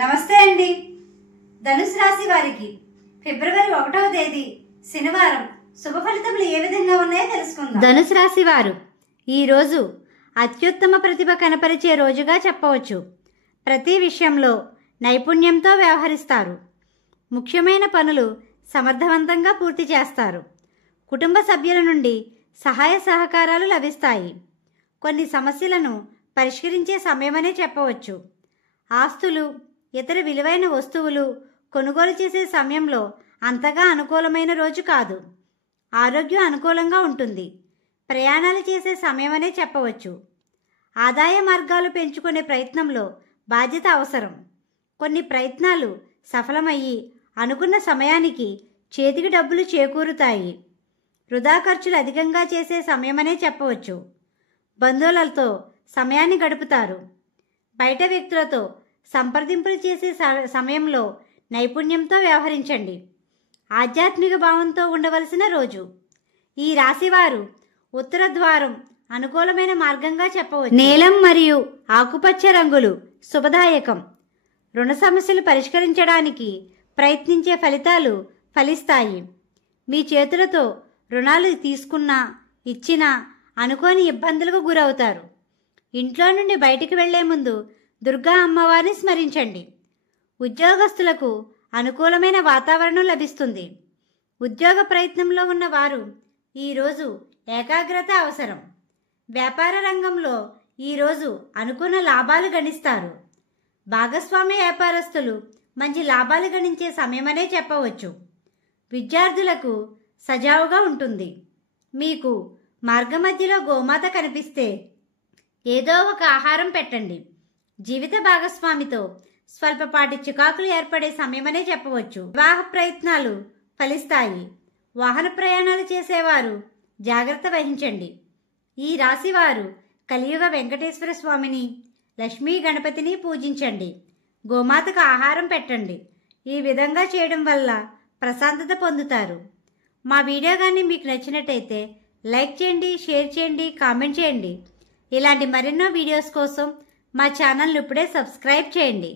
నమస్తే అండి. ధనుసు రాశి వారికి ఫిబ్రవరి 1వ తేదీ శనివారం శుభ ఫలితములు ఏ విధంగా ఉన్నాయో తెలుసుకుందాం. ధనుసు రాశి వారు ఈరోజు అత్యుత్తమ ప్రతిభ కనపరిచే రోజుగా చెప్పవచ్చు. ప్రతి విషయంలో నైపుణ్యంతో వ్యవహరిస్తారు. ముఖ్యమైన పనులు సమర్థవంతంగా పూర్తి చేస్తారు. కుటుంబ సభ్యుల నుండి సహాయ సహకారాలు లభిస్తాయి. కొన్ని సమస్యలను పరిష్కరించే సమయమనే చెప్పవచ్చు. ఆస్తులు, ఇతర విలువైన వస్తువులు కొనుగోలు చేసే సమయంలో అంతగా అనుకూలమైన రోజు కాదు. ఆరోగ్యం అనుకూలంగా ఉంటుంది. ప్రయాణాలు చేసే సమయమనే చెప్పవచ్చు. ఆదాయ మార్గాలు పెంచుకునే ప్రయత్నంలో బాధ్యత అవసరం. కొన్ని ప్రయత్నాలు సఫలమయ్యి అనుకున్న సమయానికి చేతికి డబ్బులు చేకూరుతాయి. వృధా ఖర్చులు అధికంగా చేసే సమయమనే చెప్పవచ్చు. బంధువులతో సమయాన్ని గడుపుతారు. బయట వ్యక్తులతో సంప్రదింపులు చేసే సమయంలో నైపుణ్యంతో వ్యవహరించండి. ఆధ్యాత్మిక భావంతో ఉండవలసిన రోజు. ఈ రాశివారు ఉత్తర ద్వారం అనుకూలమైన మార్గంగా చెప్పవచ్చు. నీలం మరియు ఆకుపచ్చ రంగులు శుభదాయకం. రుణ సమస్యలు పరిష్కరించడానికి ప్రయత్నించే ఫలితాలు ఫలిస్తాయి. మీ చేతులతో రుణాలు తీసుకున్నా ఇచ్చినా అనుకోని ఇబ్బందులకు గురవుతారు. ఇంట్లో నుండి బయటికి వెళ్లే ముందు దుర్గా అమ్మవారిని స్మరించండి. ఉద్యోగస్తులకు అనుకూలమైన వాతావరణం లభిస్తుంది. ఉద్యోగ ప్రయత్నంలో ఉన్న వారు ఈరోజు ఏకాగ్రత అవసరం. వ్యాపార రంగంలో ఈరోజు అనుకున్న లాభాలు గణిస్తారు. భాగస్వామ్య వ్యాపారస్తులు మంచి లాభాలు గణించే సమయమనే చెప్పవచ్చు. విద్యార్థులకు సజావుగా ఉంటుంది. మీకు మార్గమధ్యలో గోమాత కనిపిస్తే ఏదో ఒక ఆహారం పెట్టండి. జీవిత భాగస్వామితో స్వల్పపాటి చికాకులు ఏర్పడే సమయమనే చెప్పవచ్చు. వివాహ ప్రయత్నాలు ఫలిస్తాయి. వాహన ప్రయాణాలు చేసేవారు జాగ్రత్త వహించండి. ఈ రాశివారు కలియుగ వెంకటేశ్వర స్వామిని, లక్ష్మీ గణపతిని పూజించండి. గోమాతకు ఆహారం పెట్టండి. ఈ విధంగా చేయడం వల్ల ప్రశాంతత పొందుతారు. మా వీడియో కానీ మీకు నచ్చినట్టయితే లైక్ చేయండి, షేర్ చేయండి, కామెంట్ చేయండి. ఇలాంటి మరెన్నో వీడియోస్ కోసం మా ఛానల్ని ఇప్పుడే సబ్స్క్రైబ్ చేయండి.